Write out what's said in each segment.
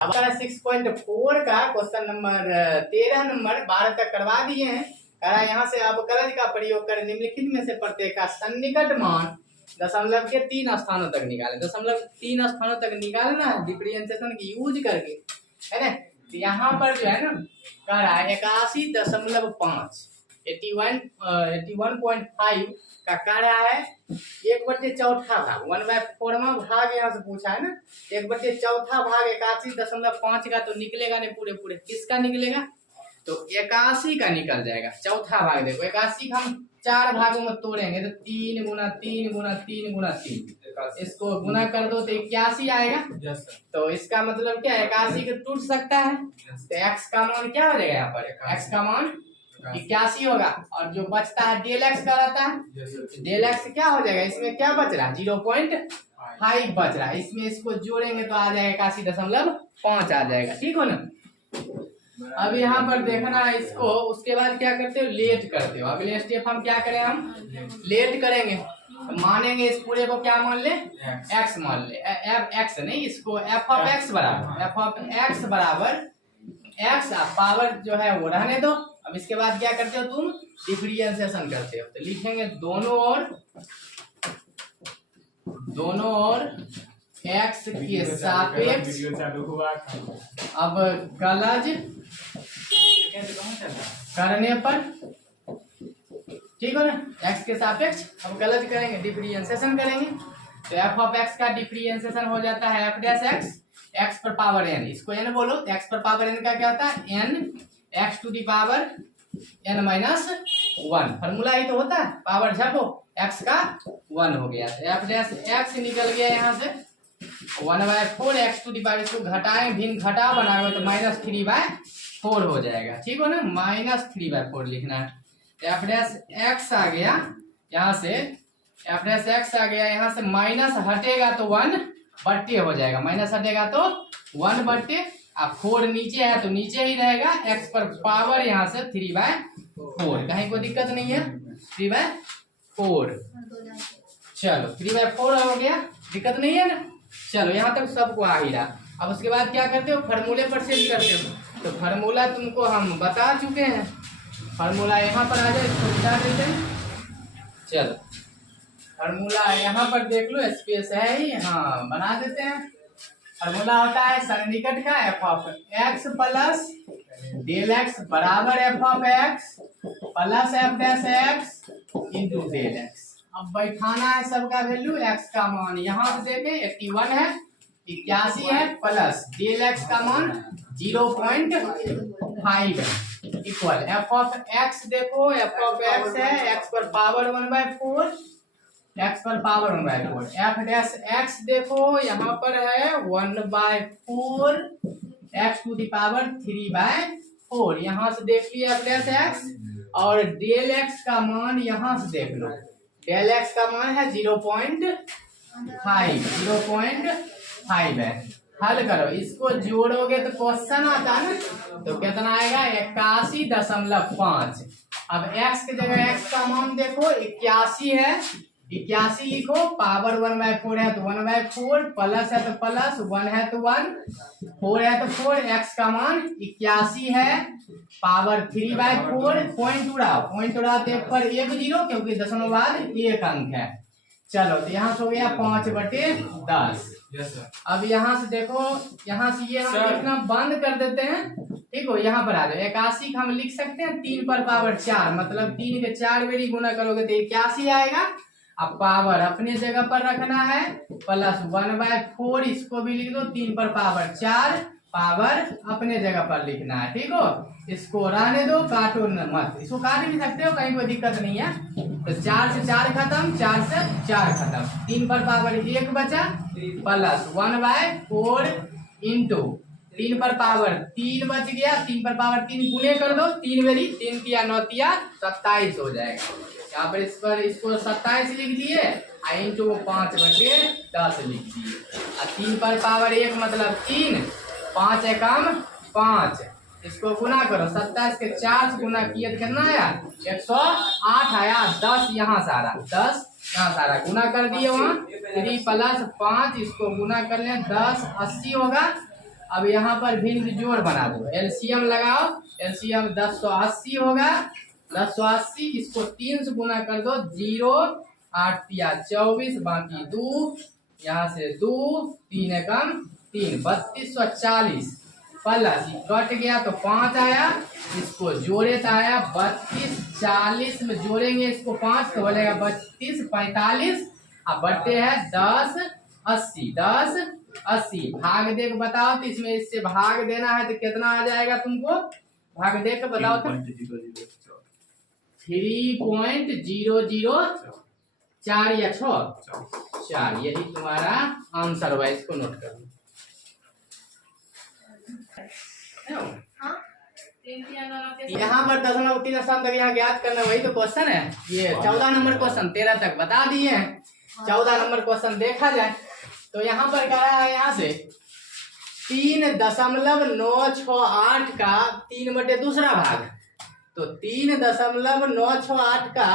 अब 6.4 का question number 13 number 12 तक करवा दिए हैं। करा यहाँ से अवकलज का प्रयोग कर निम्नलिखित में से प्रत्येक का सन्निकट मान दशमलव के 3 स्थानों तक निकाले। दशमलव 3 स्थानों तक निकालना है डिफरेंशिएशन की यूज करके, है ना। तो यहाँ पर जो है ना करा 81.5 81.5 का कार्य है 1/4 भाग 1/4वां भाग यहाँ से पूछा है ना। 1/4 भाग 81.5 का तो निकलेगा नहीं, पूरे पूरे किसका निकलेगा तो 81 का निकल जाएगा। चौथा भाग देखो 81 हम 4 भागों में तोड़ेंगे तो 3 गुना 3 गुना 3 गुना 3 इसको गुना कर दो तो 81 आएगा। तो इसका मतलब क्या 81 का टूट सकता है। तो x का मान क्या हो जाएगा, यहाँ पर x का मान 81 होगा और जो बचता है डेल x का रहता है। डेल x क्या हो जाएगा, इसमें क्या बच रहा है 0.5 बच रहा है। इसमें इसको जोड़ेंगे तो आ जाएगा 81.5 आ जाएगा, ठीक हो ना। अब यहाँ पर देखना है इसको, उसके बाद क्या करते हो लेट करते हो। अगले स्टेप हम क्या करें, हम लेट करेंगे तो मानेंगे इस पूरे को क्या मान ले x मान ले, x नहीं इसको f ऑफ x बराबर x पावर जो है वो रहने दो। अब इसके बाद क्या करते हो तुम डिफरेंशिएशन करते हो तो लिखेंगे दोनों ओर x के सापेक्ष अब कलज करने पर, ठीक हो ना, x के सापेक्ष अब कलज करेंगे डिफरेंशिएशन करेंगे तो f ऑफ x का डिफरेंशिएशन हो जाता है f डैश x पर पावर n, इसको n बोलो तो x पर पावर n का क्या होता है n x to the power n minus 1। Formula ही तो होता है, पावर झपो x का 1 हो गया तो f डैश x निकल गया यहाँ से 1/4 x टू दी पावर, इसको घटाएं भिन्न घटा बनाएंगे तो -3/4 हो जाएगा, ठीक हो ना। -3/4 लिखना है तो f डैश x आ गया यहाँ से, f डैश x आ गया यहाँ से, माइनस हटेगा तो 1/4 हो जाएगा, माइनस हटेगा तो 1/4। अब 4 नीचे है तो नीचे ही रहेगा, x पर पावर यहाँ से 3/4, कहीं कोई दिक्कत नहीं है 3/4। चलो 3/4 हो गया, दिक्कत नहीं है ना। चलो यहाँ तक सबको आ ही रहा। अब उसके बाद क्या करते हो फार्मूले पर सेट करते हो तो फार्मूला तुमको हम बता चुके हैं। फार्मूला यहाँ पर आ जाए, इसको बता देते हैं। चलो फार्मूला यहाँ पर देख लो, स्पेस है ही, हाँ बना देते हैं। फार्मूला होता है सन्निकट का f of x plus del x बराबर f of x plus f dash x into del x। अब बैठाना है सबका वैल्यू, x का मान यहाँ से देखें 81 है, 81 है, प्लस डेल x का मान 0.5 इक्वल f ऑफ x देखो f ऑफ x है x पर पावर 1/4, x पर पावर 1/4, f डैश x देखो यहाँ पर है 1/4 x टू दी पावर 3/4, यहाँ से देख लिया f डैश x। और डेल x का मान यहाँ से देख लो, डेल x का मान है 0.5 है। हल करो, इसको जोड़ोगे तो क्वेश्चन आता है ना, तो कितना आएगा 81.5। अब x की जगह x का मान देखो 81 है, 81 लिखो, पावर 1/4 है तो 1/4, प्लस है तो प्लस, 1 है तो 1, 4 है तो 4, x का मान 81 है, पावर 3/4, पॉइंट उड़ाओ तो एक पर 1 0 क्योंकि दशमलव बाद 1 अंक है। चलो तो यहाँ से हो गया 5/10। अब यहाँ से देखो, यहाँ से ये हम लिखना बंद कर देते हैं, ठीक हो। यहाँ पर आ जाओ 81 हम लिख सकते हैं 3 पर पावर 4, मतलब 3 के 4 बेरी गुना करोगे तो 81 आएगा। अब पावर अपने जगह पर रखना है, प्लस 1/4 इसको भी लिख दो, 3 पर पावर 4, पावर अपने जगह पर लिखना है, ठीक हो। इसको रहने दो, काटो मत, इसको काट भी सकते हो, कहीं कोई दिक्कत नहीं है। तो 4 से 4 खत्म, 4 से 4 खत्म, 3 पर पावर 1 बचा, प्लस 1/4 इंटू 3 पर पावर 3 बच गया, 3 पर पावर 3 गुने कर दो, 3 बेरी 3 तिया 9 तिया 27 हो जाएगा। यहाँ पर इस पर इसको 27 लिख दिए, इंटू 5/10 लिख दिए, 3 पर पावर 1 मतलब 3, 5 एकम 5, इसको गुना करो, 27 के 4 से गुना किए तो कितना आया 108 आया, 10 यहाँ से आ रहा, 10 यहाँ से आ रहा, गुना कर दिए वहाँ 3 + 5, इसको गुना कर लें 10 80 होगा, अब यहाँ पर भिन्न जोड़ बना दो, एलसीएम लगाओ, एलसीएम 1080 होगा, 1080 इसको 3 से गुना कर दो, 0 8 या 24 बाकी 2, यहाँ से 2 3 एकम 3 3240 प्लस कट गया तो 5 आया, इसको जोड़े तो आया 32 40 में जोड़ेंगे इसको 5 तो हो जाएगा 32 45 अब बटे है 10 80 10 80 भाग दे के बताओ तो इसमें इससे भाग देना है तो कितना आ जाएगा तुमको, भाग दे के बताओ तो 3.004 या 4 यही तुम्हारा आंसर हुआ, इसको नोट कर लो। यहाँ पर 0.3 स्थान तक यहाँ ज्ञात करना, वही तो क्वेश्चन है ये 14 नंबर क्वेश्चन 13 तक बता दिए हैं। 14 नंबर क्वेश्चन देखा जाए तो यहाँ पर क्या है, यहाँ से 3.968 का 3/2 भाग, तो 3.968 का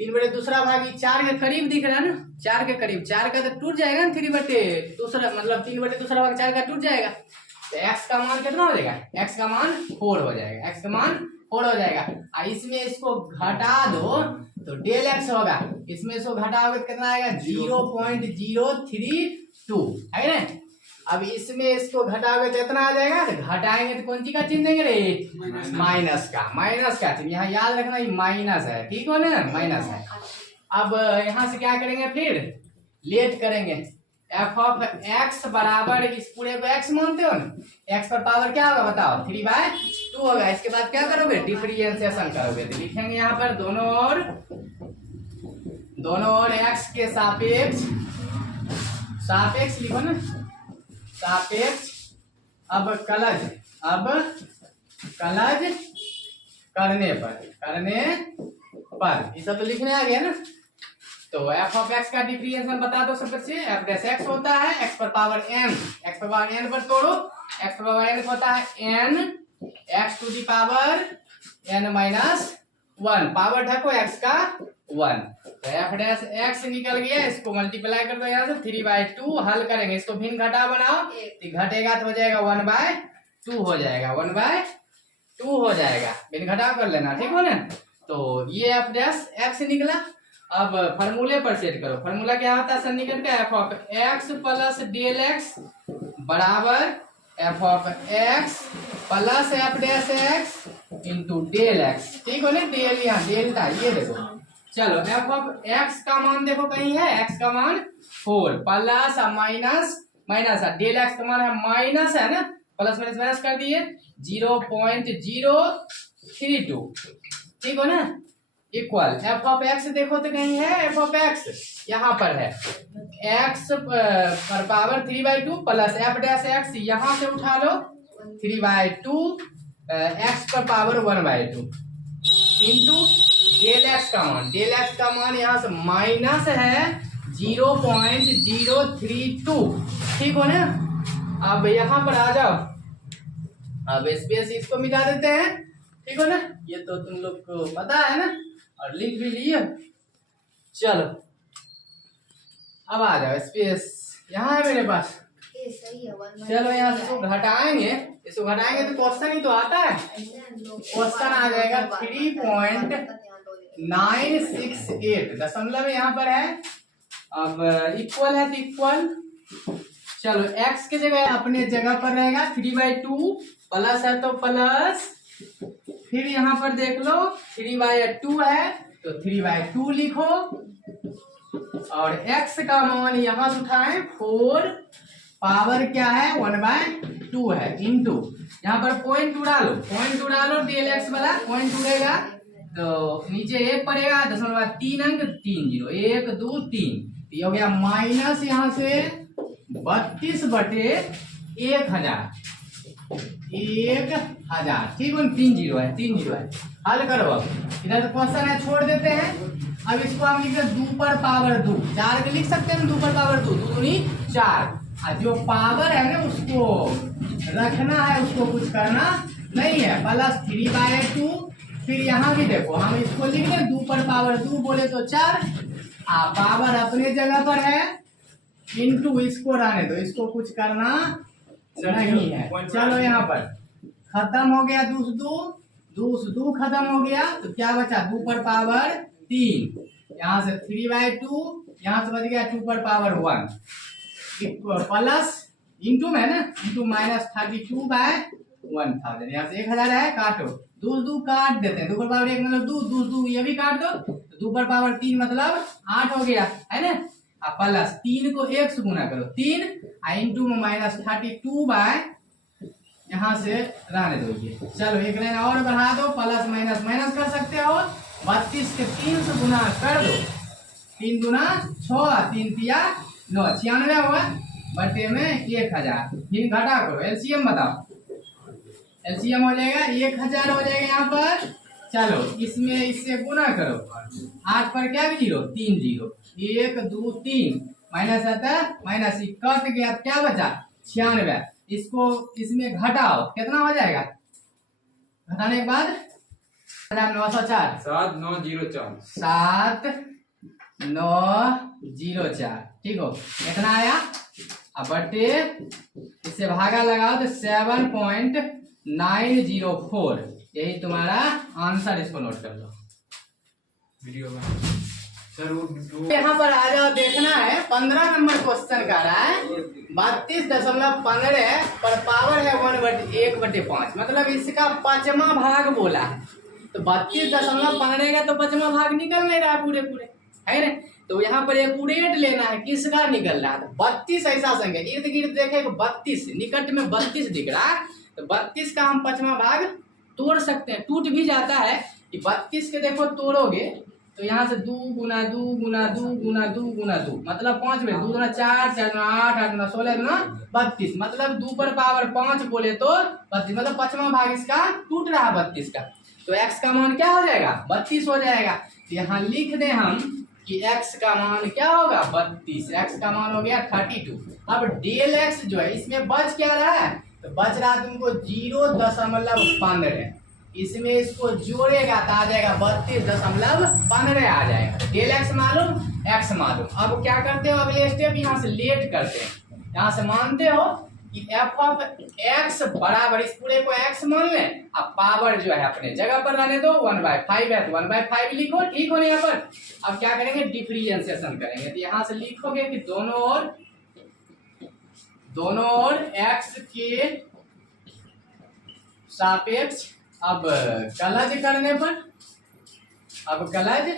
3/2 भाग 4 के करीब दिख रहा है ना, 4 के करीब, 4 का तो टूट जाएगा ना, 3/2 मतलब 3/2 भाग 4 का टूट जाएगा, तो x का मान कितना हो जाएगा, x का मान 4 हो जाएगा, x का मान 4 हो जाएगा। इसमें इसको घटा दो तो डेल x होगा, इसमें इसको घटाओगे तो कितना आएगा 0.032 है ना। अब इसमें इसको घटाओगे तो कितना आ जाएगा, तो घटाएंगे तो कौन सी का चिन्ह देंगे रे, माइनस का चिन्ह, यहाँ याद रखना ये माइनस है, ठीक हो ना, माइनस है। अब यहाँ से क्या करेंगे, फिर लेट करेंगे, एफ ऑफ एक्स बराबर, इस पूरे को एक्स मानते हो ना, एक्स पर पावर क्या होगा बताओ 3/2 होगा। इसके बाद क्या करोगे, डिफरेंशिएशन करोगे, तो लिखेंगे यहाँ पर दोनों ओर एक्स के सापेक्ष लिखो ना, सापेक्ष। अब कलज करने पर ये सब तो लिखने आ गया ना। तो एफ ऑफ एक्स का डिफरेंशिएशन बता दो सबसे, एफ डैश एक्स होता है एक्स पर पावर n, एक्स पर पावर n पर तोड़ो, एक्स पर पावर n होता है n X to the power n-1, power ढको एक्स का 1, तो एफ डैश एक्स निकल गया, इसको मल्टीप्लाई कर दो यहाँ से 3/2, हल करेंगे इसको भिन्न घटा बनाओ, तो घटेगा तो हो जाएगा 1/2 हो जाएगा, 1/2 हो जाएगा, भिन्न घटा कर लेना, ठीक हो ना। तो ये एफ डैश एक्स निकला। अब फार्मूले पर सेट करो, फार्मूला क्या होता है सन्निकटन का, F of X plus del X बराबर F of X plus F dash X into del X, ठीक हो ना, डेल यहाँ डेल्टा ये देखो। चलो एफ ऑफ एक्स का मान देखो कहीं है, एक्स का मान 4 प्लस माइनस डेल एक्स का मान है माइनस है ना, प्लस माइनस कर दिए 0.032, ठीक हो ना, इक्वल एफ ऑफ एक्स देखो तो कहीं है, एफ ऑफ एक्स यहाँ पर है, एक्स पर power 3/2 plus F dash x यहाँ से उठा लो 3/2 एक्स पर पावर 1/2 इंटू डेल एक्स का मान यहाँ से माइनस है 0.032, ठीक हो ना। अब यहाँ पर आ जाओ, अब स्पेस इसको मिटा देते हैं, ठीक हो ना, ये तो तुम लोग को पता है ना और लिख भी लिए। चलो अब आ जाओ, स्पेस यहाँ है मेरे पास, चलो यहाँ से इसको घटाएंगे तो क्वेश्चन ही तो आता है, क्वेश्चन आ जाएगा 3.968 दशमलव यहाँ पर है, अब इक्वल है तो इक्वल, चलो x के जगह अपने जगह पर रहेगा 3/2 प्लस है तो प्लस, फिर यहाँ पर देख लो 3/2 है तो 3/2 लिखो, और x का मान यहाँ से उठाएं 4 पावर क्या है 1/2 है इंटू यहाँ पर पॉइंट उड़ा लो डेल एक्स वाला पॉइंट उड़ेगा तो नीचे 1 पड़ेगा, 0.3 अंक 3 0 1 2 3, ये हो गया माइनस यहाँ से 32/1000 ठीक है, 3 0 है। हल करो, अब इधर तो क्वेश्चन है छोड़ देते हैं, अब इसको हम लिख 2 पर पावर 2, 4 के लिख सकते हैं 2 पर पावर 2 दूनी 4, और जो पावर है ना उसको रखना है, उसको कुछ करना नहीं है, प्लस 3/2, फिर यहाँ भी देखो हम इसको लिख दें 2 पर पावर 2 बोले तो 4, पावर अपने जगह पर है इंटू इसको रहने दो, इसको कुछ करना नहीं है। चलो यहाँ पर खत्म हो गया, दूस दू खत्म हो गया, तो क्या बचा 2 पर पावर 3, यहाँ से 3/2, यहाँ से बच गया 2 पर पावर 1 प्लस इंटू में ना, इंटू -32/1000, यहाँ से 1000 है, काटो, दू काट देते हैं, 2 पर पावर 1 मतलब दू ये भी काट दो, तो 2 पर पावर 3 मतलब 8 हो गया है ना। अब प्लस 3 को 1 से गुना करो 3 इंटू में -32 यहाँ से रहने दो ये। चलो एक लाइन और बढ़ा दो, प्लस माइनस कर सकते हो, 32 के 3 से गुना कर दो, 3 गुना 6, 3 तिया 9, 96 हुआ बटे में 1000, फिर घटा करो, एलसीएम बताओ, एलसीएम हो जाएगा 1000 हो जाएगा यहाँ पर। चलो इसमें इससे गुना करो, 8 पर क्या 0 3 0, 1 2 3 माइनस आता है, माइनस कट गया, क्या बचा 96, इसको इसमें घटाओ, कितना हो जाएगा, घटाने के बाद 904 7904, ठीक हो, कितना आया, अब बटे इससे भागा लगाओ तो 7.904, यही तुम्हारा आंसर, इसको नोट कर लो वीडियो में। यहाँ पर आ जाओ, देखना है 15 नंबर क्वेश्चन का रहा है, 32.15 पर पावर है 1/5, मतलब इसका 5वां भाग बोला है, तो 32.15 का तो 5वां भाग निकल नहीं रहा पूरे है ना, तो यहाँ पर एक्यूरेट लेना है, किसका निकल रहा है, तो 32 ऐसा संख्या, इर्द गिर्द देखे 32 निकट में 32 दिख रहा है, तो 32 का हम 5वां भाग तोड़ सकते हैं, टूट भी जाता है कि 32 के देखो तोड़ोगे तो यहाँ से 2 गुना 2 गुना 2 गुना 2 गुना 2 मतलब 5 में 2 गुना 4 4 गुना 8 8 गुना 16 गुना 32, मतलब 2 पर पावर 5 बोले तो 32, मतलब 5वां भाग इसका टूट रहा है 32 का, तो x का मान क्या हो जाएगा 32 हो जाएगा, तो यहाँ लिख दें हम कि x का मान क्या होगा 32, x का मान हो गया 32। अब डेल x जो है इसमें बच क्या रहा है, तो बच रहा है तुमको 0.15, इसमें इसको जोड़ेगा तो आ जाएगा 32.15 आ जाएगा, डेल एक्स मालूम एक्स मालूम। अब क्या करते हो, अगले स्टेप यहाँ से लेट करते हैं, यहाँ से मानते हो कि एफ ऑफ एक्स बराबर, इस पूरे को एक्स मान लें, अब पावर जो है अपने जगह पर रहने दो, 1/5 है तो 1/5 लिखो, ठीक हो यहाँ पर। अब क्या करेंगे, डिफरेंशिएशन करेंगे, तो यहाँ से लिखोगे कि दोनों ओर एक्स के सापेक्ष, अब कलज करने पर, अब कलज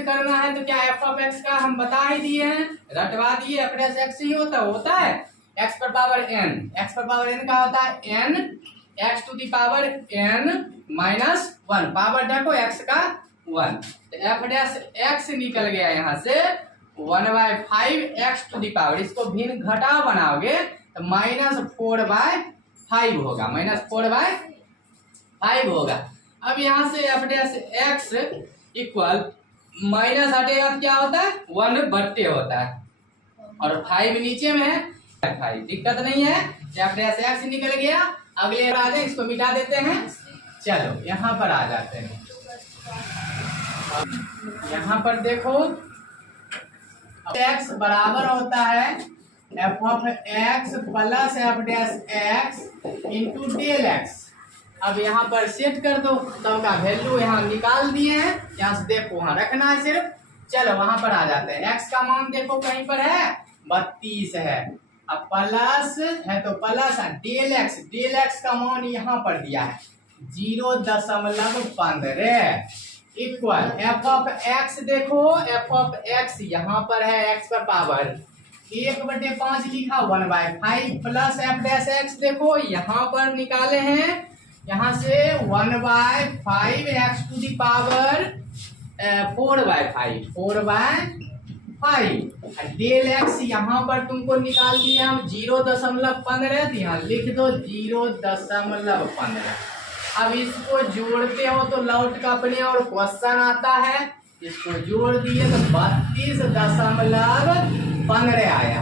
करना है, तो क्या एफ ऑफ एक्स का हम बता ही दिए हैं, रटवा दिए, अपने से एक्स ही होता है एक्स पर पावर एन, एक्स पर पावर एन का होता है N X to the power N -1, power देखो एक्स का 1, तो एफ डैश एक्स निकल गया यहाँ से 1/5 एक्स टू दी पावर, इसको भिन्न घटाव बनाओगे तो -4/5 होगा, -4/5 होगा। अब यहाँ से F dash x equal minus हटेगा क्या होता है 1/, होता है, और 5 नीचे में है 5, दिक्कत नहीं है, एफ डैश एक्स निकल गया। अगले आ जाए, इसको मिटा देते हैं, चलो यहाँ पर आ जाते हैं, यहाँ पर देखो एक्स बराबर होता है F of X plus F dash X into del X. अब यहाँ पर सेट कर दो, तो का वैल्यू यहाँ निकाल दिए हैं, यहाँ से देखो वहाँ रखना है सिर्फ। चलो वहां पर आ जाते हैं, एक्स का मान देखो कहीं पर है 32 है, अब प्लस है तो प्लस डेल एक्स का मान यहाँ पर दिया है 0.15 इक्वल एफ ऑफ एक्स, देखो एफ ऑफ एक्स यहाँ पर है एक्स पर पावर 1/5 लिखा 1/5 प्लस एफ डैश एक्स देखो यहाँ पर निकाले हैं, यहाँ से 1/5 X to the power 4/5 del X यहाँ पर तुमको निकाल दिए हम 0.15, तो यहाँ लिख दो 0.15। अब इसको जोड़ते हो तो लौट का अपने और क्वेश्चन आता है, इसको जोड़ दिए तो 32.15 आया।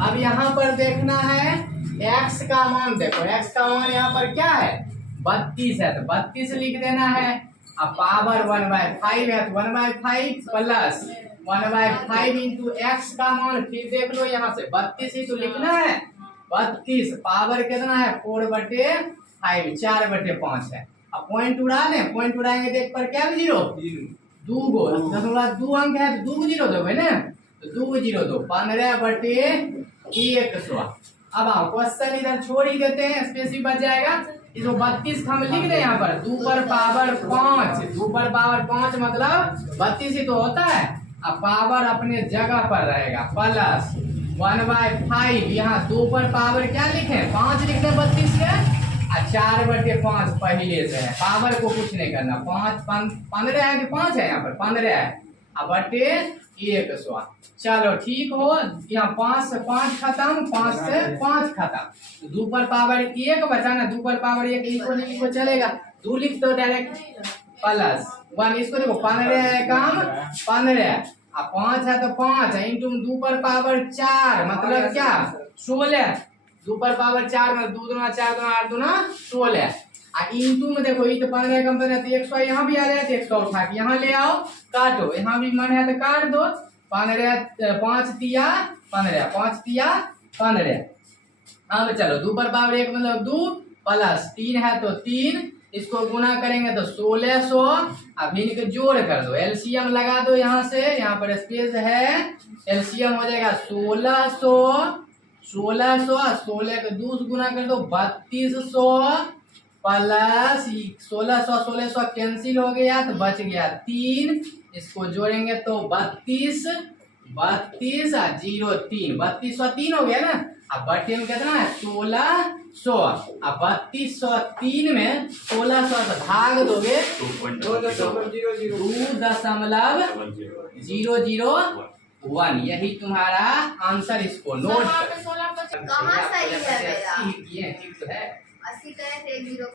अब यहाँ पर देखना है x का मान, देखो x का मान यहाँ पर क्या है 32 है, तो 32 लिख देना है। अब पावर 1/5 है तो 1/5 प्लस 1/5 इंटू एक्स का मान फिर देख लो यहाँ से 32 ही तो लिखना है। 32 पावर कितना है 4/5 4/5 है। अब पॉइंट उड़ा लें, पॉइंट उड़ाएंगे तो एक पर क्या जीरो दो गो 2 अंक है तो 2 जीरो दोगे ना, तो 2 जीरो 2 15/100। अब आओ क्वेश्चन इधर छोड़ ही देते हैं, स्पेस भी बच जाएगा। इसको 32 हम लिख दें यहाँ पर 2 पर पावर 5, 2 पर पावर 5 मतलब 32 ही तो होता है। अब पावर अपने जगह पर रहेगा प्लस 1/5 यहाँ 2 पर पावर क्या लिखे 5 लिख दें 32 के, और 4/5 पहले से है, पावर को कुछ नहीं करना। 15 है कि 5 है यहाँ पर 15 है, अब बटे 100। चलो ठीक हो, यहाँ 5 से 5 खत्म, 5 से 5 खत्म, 2 पर पावर 1 बचा ना, 2 पर पावर 1 लिखो चलेगा, 2 लिख दो डायरेक्ट प्लस 1। इसको देखो 15 है काम 15, अब 5 है तो 5 है इंटू 2 पर पावर 4 मतलब क्या 16, 2 पर पावर 4 मतलब 2 दूना 4 दूना 8 दूना 16, इंटू में देखो ये तो 15 कम तो 100 यहाँ भी आ जाए तो 100 उठा के यहाँ ले आओ, काटो, यहाँ भी मन है तो काट दो। 15 5 तिया 15 5 तिया 15। अब चलो 2 पर पावर 1 मतलब 2 प्लस 3 है तो 3, इसको गुना करेंगे तो 1600। अब इनके जोड़ कर दो, एलसीएम लगा दो यहाँ से, यहाँ पर स्पेस है, एलसीएम हो जाएगा 1600 16 के 2 से गुना कर दो 3200 प्लस 1600 कैंसिल हो गया तो बच गया 3, इसको जोड़ेंगे तो 32 32 और 0 3 3203 हो गया ना। अब बटे में कितना है 1600, अब 3203 में 1600 से भाग दोगे 2.001, यही तुम्हारा आंसर। इसको नोट कहाँ सही है मेरा? ठीक है, ठीक तो है। 80 करे थे 1 0